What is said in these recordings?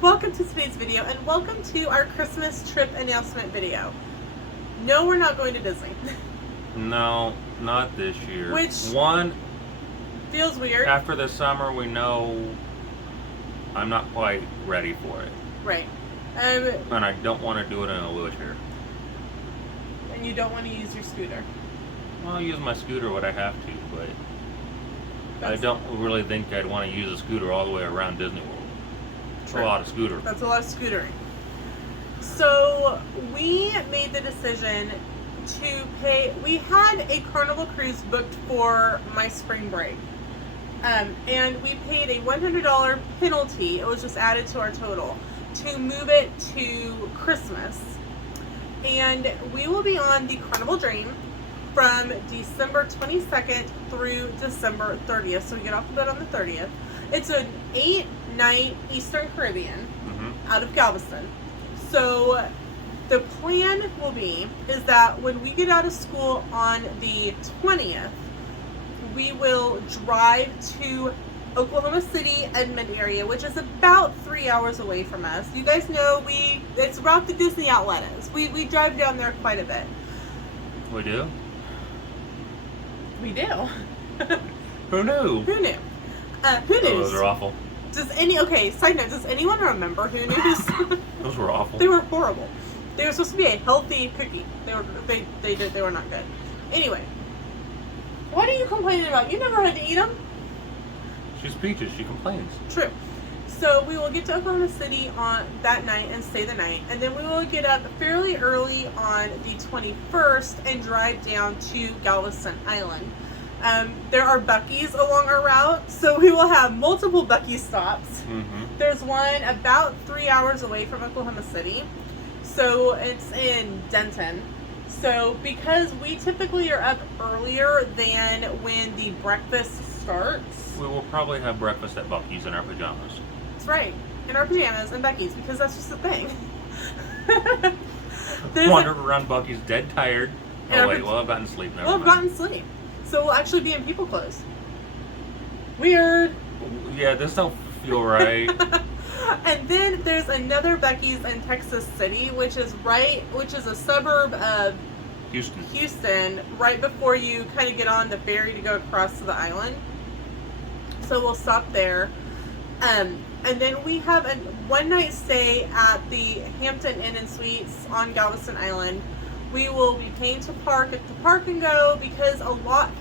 Welcome to today's video and welcome to our Christmas trip announcement video. No, we're not going to Disney. No, not this year. Which one feels weird. After the summer, we know I'm not quite ready for it. Right. And I don't want to do it in a wheelchair. And you don't want to use your scooter. Well, I'll use my scooter when I have to, but I don't really think I'd want to use a scooter all the way around Disney World. It's a lot of scooter. That's a lot of scootering. So we made the decision to pay. We had a Carnival cruise booked for my spring break. And we paid a $100 penalty. It was just added to our total to move it to Christmas. And we will be on the Carnival Dream from December 22nd through December 30th. So we get off the boat on the 30th. It's an 8-night Eastern Caribbean out of Galveston. So the plan will be is that when we get out of school on the 20th, we will drive to Oklahoma City, Edmond area, which is about 3 hours away from us. You guys know it's where the Disney Outlet is. We drive down there quite a bit. We do? We do. Who knew? Who knew? Who knew? Those are awful. Side note, does anyone remember Who News? Those were awful. They were horrible. They were supposed to be a healthy cookie. They were not good. Anyway, what are you complaining about? You never had to eat them. She's Peaches. She complains. True. So we will get to Oklahoma City on that night and stay the night, and then we will get up fairly early on the 21st and drive down to Galveston Island. There are Buc-ee's along our route, so we will have multiple Buc-ee's stops. There's one about 3 hours away from Oklahoma City, so it's in Denton. So because we typically are up earlier than when the breakfast starts, we will probably have breakfast at Buc-ee's in our pajamas. That's right, in our pajamas and Buc-ee's, because that's just the thing. Wandered around Buc-ee's dead tired. Oh wait, we'll have gotten sleep now. We'll have gotten sleep. So we'll actually be in people clothes. Weird. Yeah, this don't feel right. And then there's another Buc-ee's in Texas City, which is a suburb of Houston, right before you kind of get on the ferry to go across to the island. So we'll stop there. And then we have a one-night stay at the Hampton Inn and Suites on Galveston Island. We will be paying to park at the Park and Go because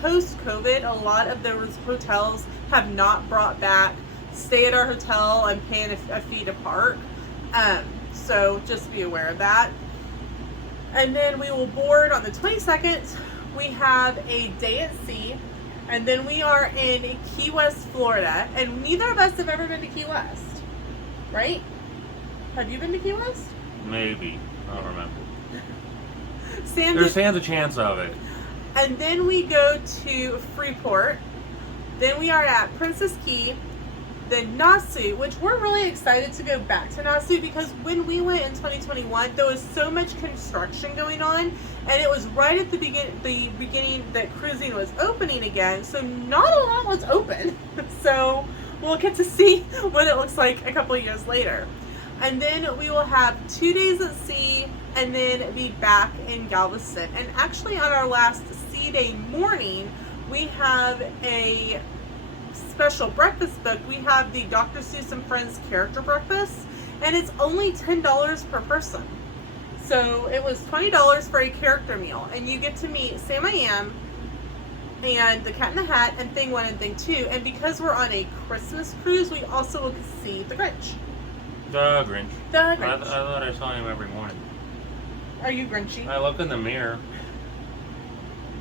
post-COVID, a lot of those hotels have not brought back stay at our hotel and paying a fee to park. So just be aware of that. And then we will board on the 22nd. We have a day at sea. And then we are in Key West, Florida. And neither of us have ever been to Key West. Right? Have you been to Key West? Maybe. I don't remember. There stands a chance of it. And then we go to Freeport. Then we are at Princess Key. Then Nassau, which we're really excited to go back to Nassau because when we went in 2021, there was so much construction going on, and it was right at the beginning that cruising was opening again, so not a lot was open. So we'll get to see what it looks like a couple of years later. And then we will have 2 days at sea and then be back in Galveston. And actually on our last sea day morning, we have a special breakfast book. We have the Dr. Seuss and Friends character breakfast, and it's only $10 per person. So it was $20 for a character meal, and you get to meet Sam I Am and the Cat in the Hat and Thing 1 and Thing 2. And because we're on a Christmas cruise, we also will see the Grinch. The Grinch. The Grinch. I thought I saw him every morning. Are you Grinchy? I look in the mirror.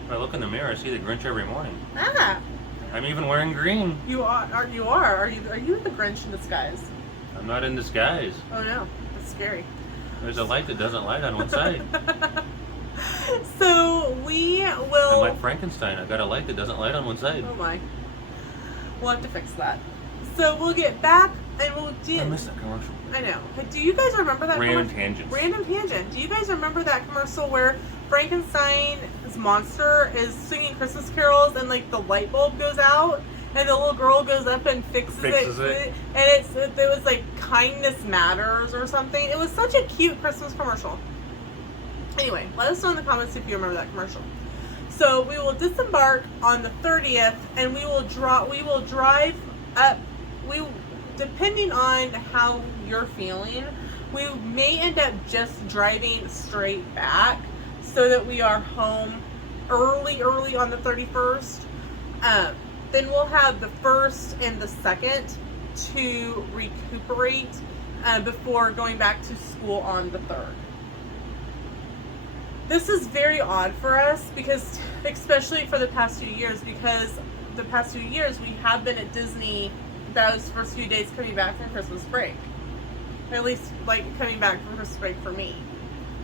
If I look in the mirror, I see the Grinch every morning. Ah. I'm even wearing green. You are. Are you the Grinch in disguise? I'm not in disguise. Oh no, that's scary. There's a light that doesn't light on one side. So we will. I'm like Frankenstein. I got a light that doesn't light on one side. Oh my. We'll have to fix that. So we'll get back and we'll do. I missed that commercial. I know. Do you guys remember that? Random tangents. Random tangent. Do you guys remember that commercial where Frankenstein's monster is singing Christmas carols and like the light bulb goes out and the little girl goes up and fixes it. And it was like Kindness Matters or something. It was such a cute Christmas commercial. Anyway, let us know in the comments if you remember that commercial. So we will disembark on the 30th, and we will drive up. Depending on how you're feeling, we may end up just driving straight back so that we are home early on the 31st. Then we'll have the 1st and the 2nd to recuperate before going back to school on the 3rd. This is very odd for us because, especially for the past few years, because the past few years we have been at Disney those first few days coming back from Christmas break. At least, like, coming back from Christmas break for me.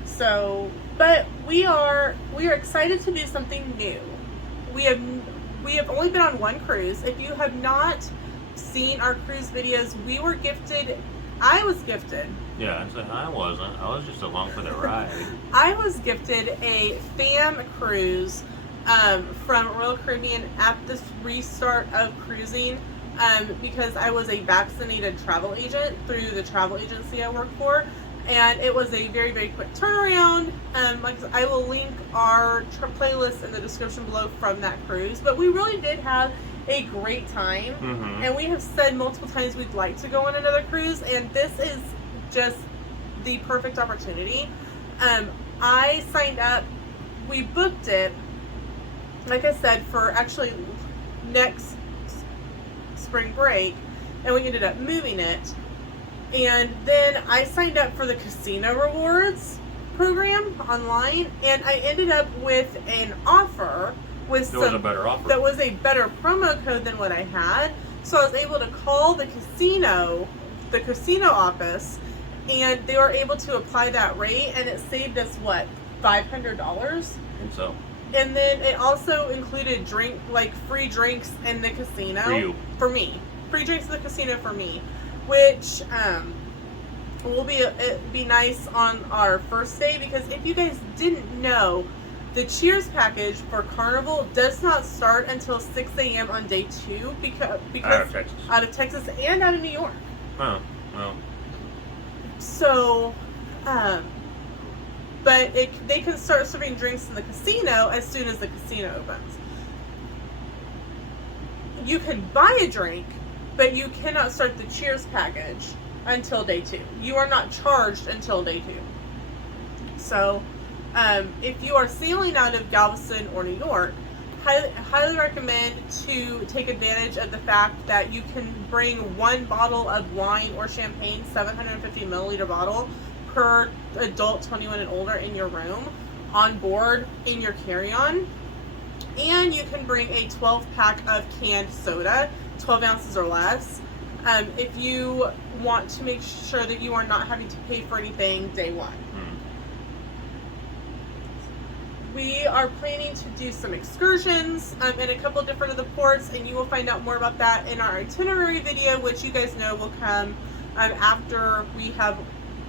So, but we are excited to do something new. We have only been on one cruise. If you have not seen our cruise videos, I was gifted. Yeah, I wasn't. I was just along for the ride. I was gifted a fam cruise from Royal Caribbean at the restart of cruising because I was a vaccinated travel agent through the travel agency I work for. And it was a very, very quick turnaround. Like I will link our playlist in the description below from that cruise. But we really did have a great time. Mm-hmm. And we have said multiple times we'd like to go on another cruise. And this is just the perfect opportunity. I signed up. We booked it, like I said, for actually next spring break. And we ended up moving it. And then I signed up for the casino rewards program online, and I ended up with an offer with That was a better offer. That was a better promo code than what I had. So I was able to call the casino office, and they were able to apply that rate, and it saved us what, $500? I think so. And then it also included free drinks in the casino. For you. For me. Free drinks in the casino for me. Which will be nice on our first day, because if you guys didn't know, the Cheers package for Carnival does not start until 6 a.m. on day 2 because out of Texas and out of New York. Oh, well. So, but they can start serving drinks in the casino as soon as the casino opens. You can buy a drink, but you cannot start the Cheers package until day 2. You are not charged until day 2. So, if you are sailing out of Galveston or New York, highly recommend to take advantage of the fact that you can bring one bottle of wine or champagne, 750 milliliter bottle, per adult 21 and older in your room, on board in your carry-on. And you can bring a 12-pack of canned soda, 12 ounces or less, if you want to make sure that you are not having to pay for anything day 1. We are planning to do some excursions in a couple different of the ports, and you will find out more about that in our itinerary video, which you guys know will come after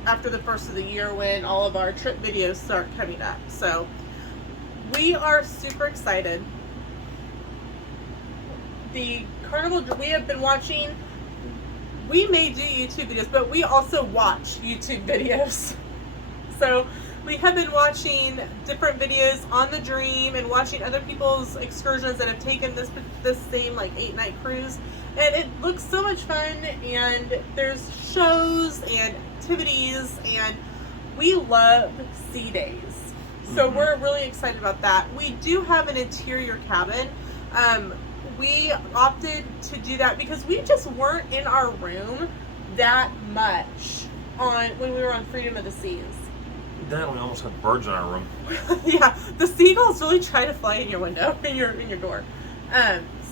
the first of the year, when all of our trip videos start coming up. So we are super excited. The Carnival, we have been watching, we may do YouTube videos, but we also watch YouTube videos. So we have been watching different videos on the Dream and watching other people's excursions that have taken this same 8-night cruise. And it looks so much fun, and there's shows and activities, and we love sea days. So we're really excited about that. We do have an interior cabin. We opted to do that because we just weren't in our room that much when we were on Freedom of the Seas. Then we almost had birds in our room. Yeah, the seagulls really try to fly in your window, in your door.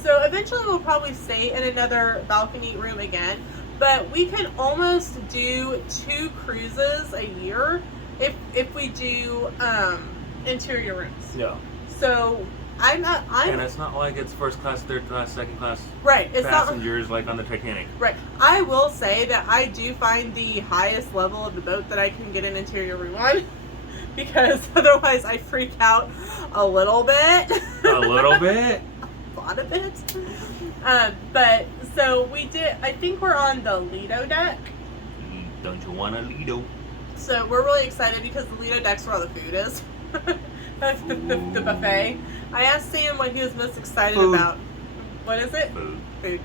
So eventually we'll probably stay in another balcony room again, but we can almost do 2 cruises a year if we do interior rooms. Yeah. So and it's not like it's first class, third class, second class. Right. It's passengers like on the Titanic. Right. I will say that I do find the highest level of the boat that I can get an interior room on, because otherwise I freak out a little bit. A little bit? lot of it. But so we did. I think we're on the Lido deck. Don't you want a Lido? So we're really excited because the Lido deck's where all the food is. the buffet. I asked Sam what he was most excited Food. about. What is it? Food.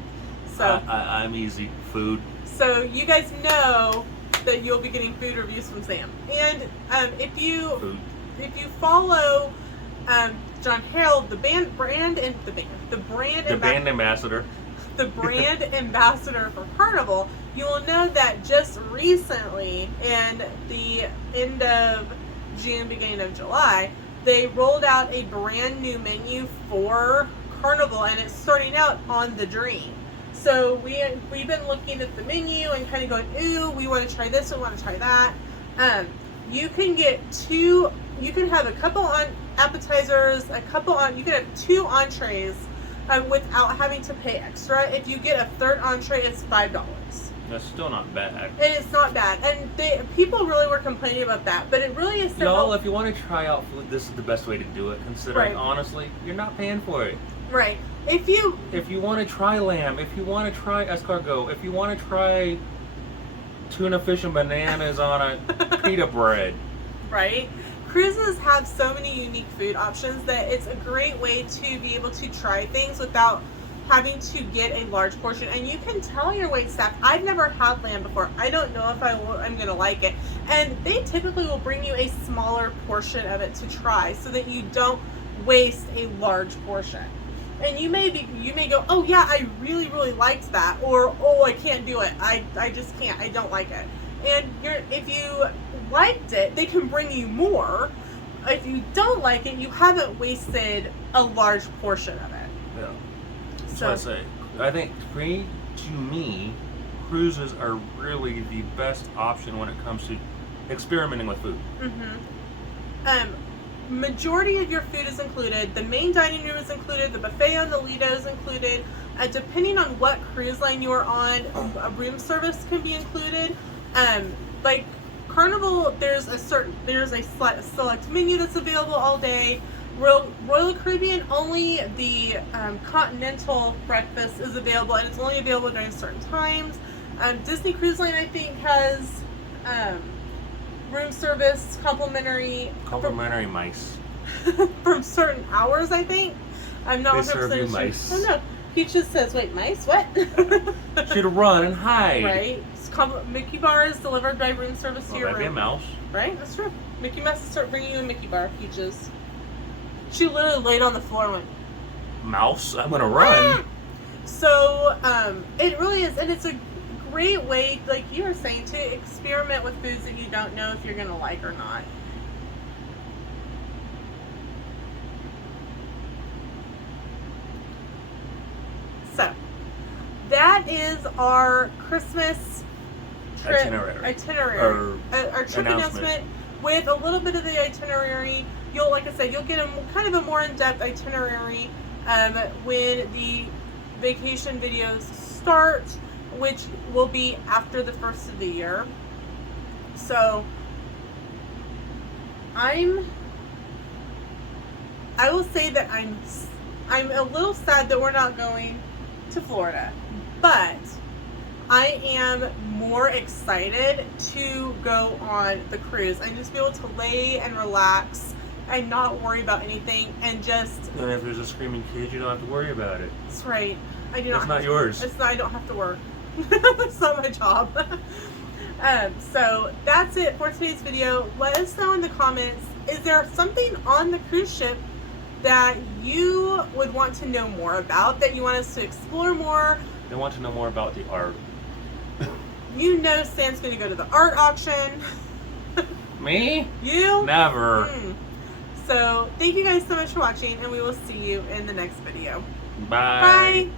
So I'm easy. Food. So you guys know that you'll be getting food reviews from Sam. And if you follow John Harold, the brand ambassador. The brand ambassador for Carnival, you will know that just recently, in the end of June, beginning of July, they rolled out a brand new menu for Carnival, and it's starting out on the Dream. So we've been looking at the menu and kind of going, ooh, we want to try this, we want to try that. You can get you can have a couple on appetizers, you can have 2 entrees without having to pay extra. If you get a third entree, it's $5. That's still not bad. And it's not bad. And people really were complaining about that, but it really is. Y'all, if you want to try out food, this is the best way to do it. Considering, Right. honestly, you're not paying for it. Right. If you want to try lamb, if you want to try escargot, if you want to try tuna fish and bananas on a pita bread. Right. Cruises have so many unique food options that it's a great way to be able to try things without having to get a large portion. And you can tell your wait staff, I've never had lamb before. I don't know if I'm going to like it. And they typically will bring you a smaller portion of it to try so that you don't waste a large portion. And you may go, oh yeah, I really, really liked that. Or, oh, I can't do it. I just can't. I don't like it. And if you liked it, they can bring you more. If you don't like it, you haven't wasted a large portion of it. Yeah. So That's what I say. I think, to me, cruises are really the best option when it comes to experimenting with food. Majority of your food is included. The main dining room is included. The buffet on the Lido is included. Depending on what cruise line you are on, a room service can be included. Like Carnival, there's a select menu that's available all day. Royal Caribbean, only the continental breakfast is available, and it's only available during certain times. Disney Cruise Line, I think, has room service complimentary mice from certain hours, I think. I'm not 100% serve you sure. mice. Oh no, Peaches says, wait, mice? What? Should run and hide. Right. Mickey bars delivered by room service to your That'd be a room. mouse. Right, that's true. Mickey Mouse will start bringing you a Mickey bar, Peaches. She literally laid on the floor and went, Mouse, I'm gonna run. So, it really is, and it's a great way, like you were saying, to experiment with foods that you don't know if you're going to like or not. So, that is our Christmas trip itinerary. Our trip announcement with a little bit of the itinerary. Like I said, you'll get kind of a more in-depth itinerary when the vacation videos start, which will be after the first of the year. So I will say that I'm a little sad that we're not going to Florida, but I am more excited to go on the cruise and just be able to lay and relax and not worry about anything and just... And if there's a screaming kid, you don't have to worry about it. That's right. I do not. It's not yours. I don't have to work. That's not my job. So that's it for today's video. Let us know in the comments, is there something on the cruise ship that you would want to know more about, that you want us to explore more? They want to know more about the art. You know Sam's going to go to the art auction. Me? You? Never. So thank you guys so much for watching, and we will see you in the next video. Bye. Bye.